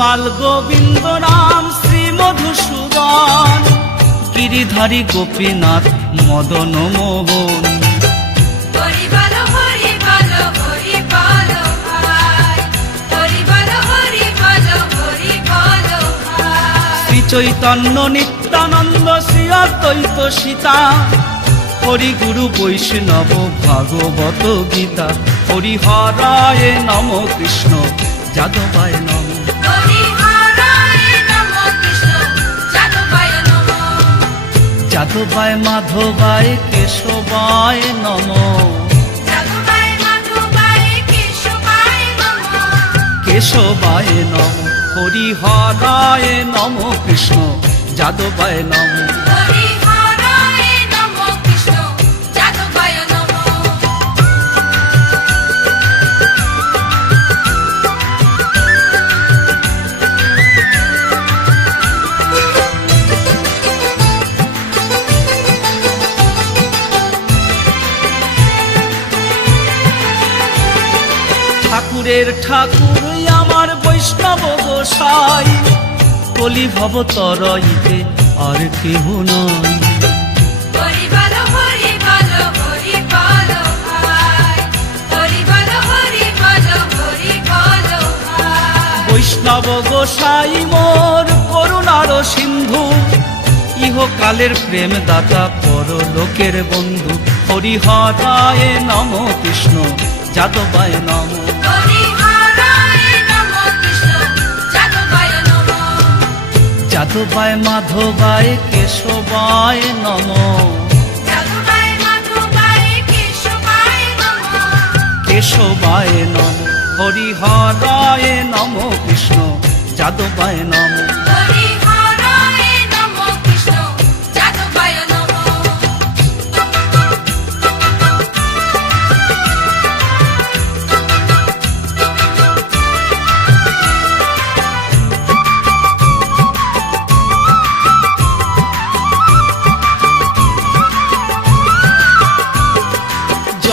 গোপাল গোবিন্দ রাম শ্রী মধুসূদন গিরিধারী গোপীনাথ মদন মোহন। হরি হরি হরি হরি হরি হরি চৈতন্য নিত্যানন্দ শ্রী অদ্বৈত সীতা হরি গুরু বৈষ্ণব ভাগবত গীতা নম হরিহরায় নমো কৃষ্ণ যাদবায় নমো। যাদবায় মাধবায় কেশবায় নম। কেশবায় নম হরিহরায় নম কৃষ্ণ যাদবায় নম। ঠাকুরের ঠাকুর আমার বৈষ্ণব গোসাই। কলি ভব তরইতে আর কেহ নয় বৈষ্ণব গোসাই মোর করুণার সিন্ধু। ইহকালের প্রেম দাতা পরলোকের বন্ধু। হরিহরায় নম কৃষ্ণ যাদবায় নম যাদবায় মাধবায় কেশবায় নম। কেশবাই কেশবায় নমো। কেশবায় নম হরিহরায় নম কৃষ্ণ যাদবায় নম।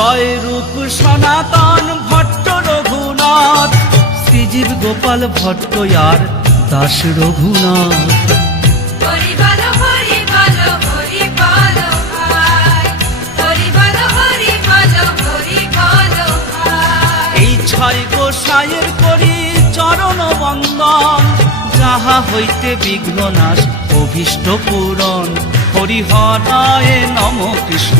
জয় রূপ সনাতন ভট্ট রঘুনাথ। শ্রীজীব গোপাল ভট্ট আর দাস রঘুনাথ। এই ছয় গোসাইয়ের করি চরণ বন্দন যাহা হইতে বিঘ্ন নাশ অভীষ্ট পূরণ। হরিহরায় নম কৃষ্ণ।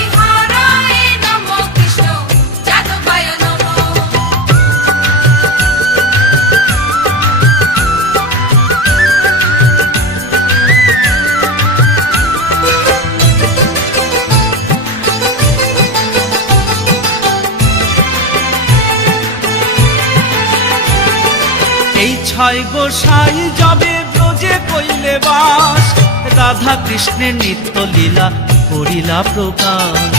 এই ছয় গোসাই যাবে ব্রজে কইলে বাস। রাধা কৃষ্ণের নিত্য লীলা করিলা প্রকাশ।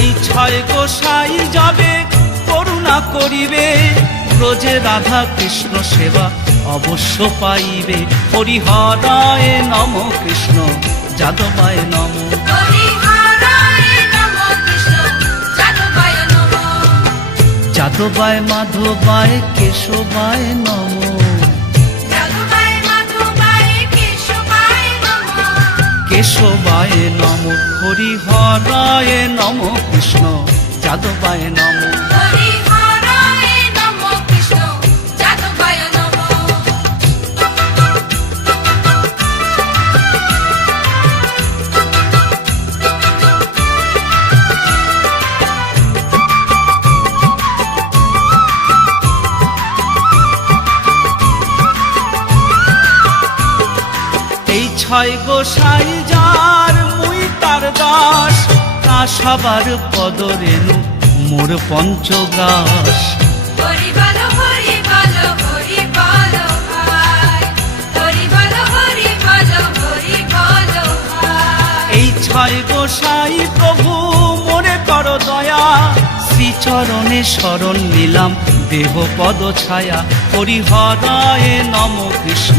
এই ছয় গোসাই যাবে করুণা করিবে ব্রজে রাধা কৃষ্ণ সেবা অবশ্য পাইবে হরিহরায় নম কৃষ্ণ যাদবায় নম। কৃষ্ণ যাদবায় নমো। যাদবায় মাধবায় কেশবায় নম। কেশবায় নমঃ। কেশবায় নম হরিহরায় নম কৃষ্ণ যাদবায় নম। ছয় গোসাই যার মুই তার দাস তা সবার পদরেণু মোর ভাই। এই ছয় গোসাই প্রভু মোরে কর দয়া শ্রীচরণে শরণ নিলাম দেহ পদ ছায়া। হরিহরায় নম কৃষ্ণ।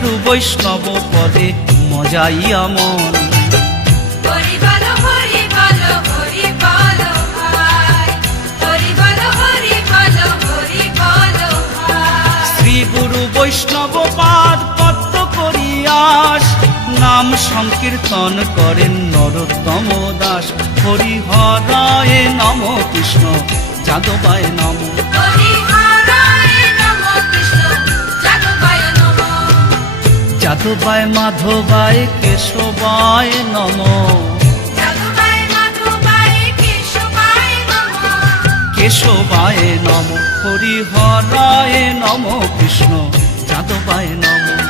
গুরু বৈষ্ণব পদে মজাইয়া মন শ্রী গুরু বৈষ্ণব পাদ পদ্ম করিয়াস নাম সংকীর্তন করেন নরোত্তম দাস। হরিহরায় নম কৃষ্ণ যাদবায় নম যাদবায় মাধবায় কেশবায় নম। যাদবায় মাধবায় কেশবায় নমঃ। কেশবায় নম হরিহরায় নম কৃষ্ণ যাদবায় নম।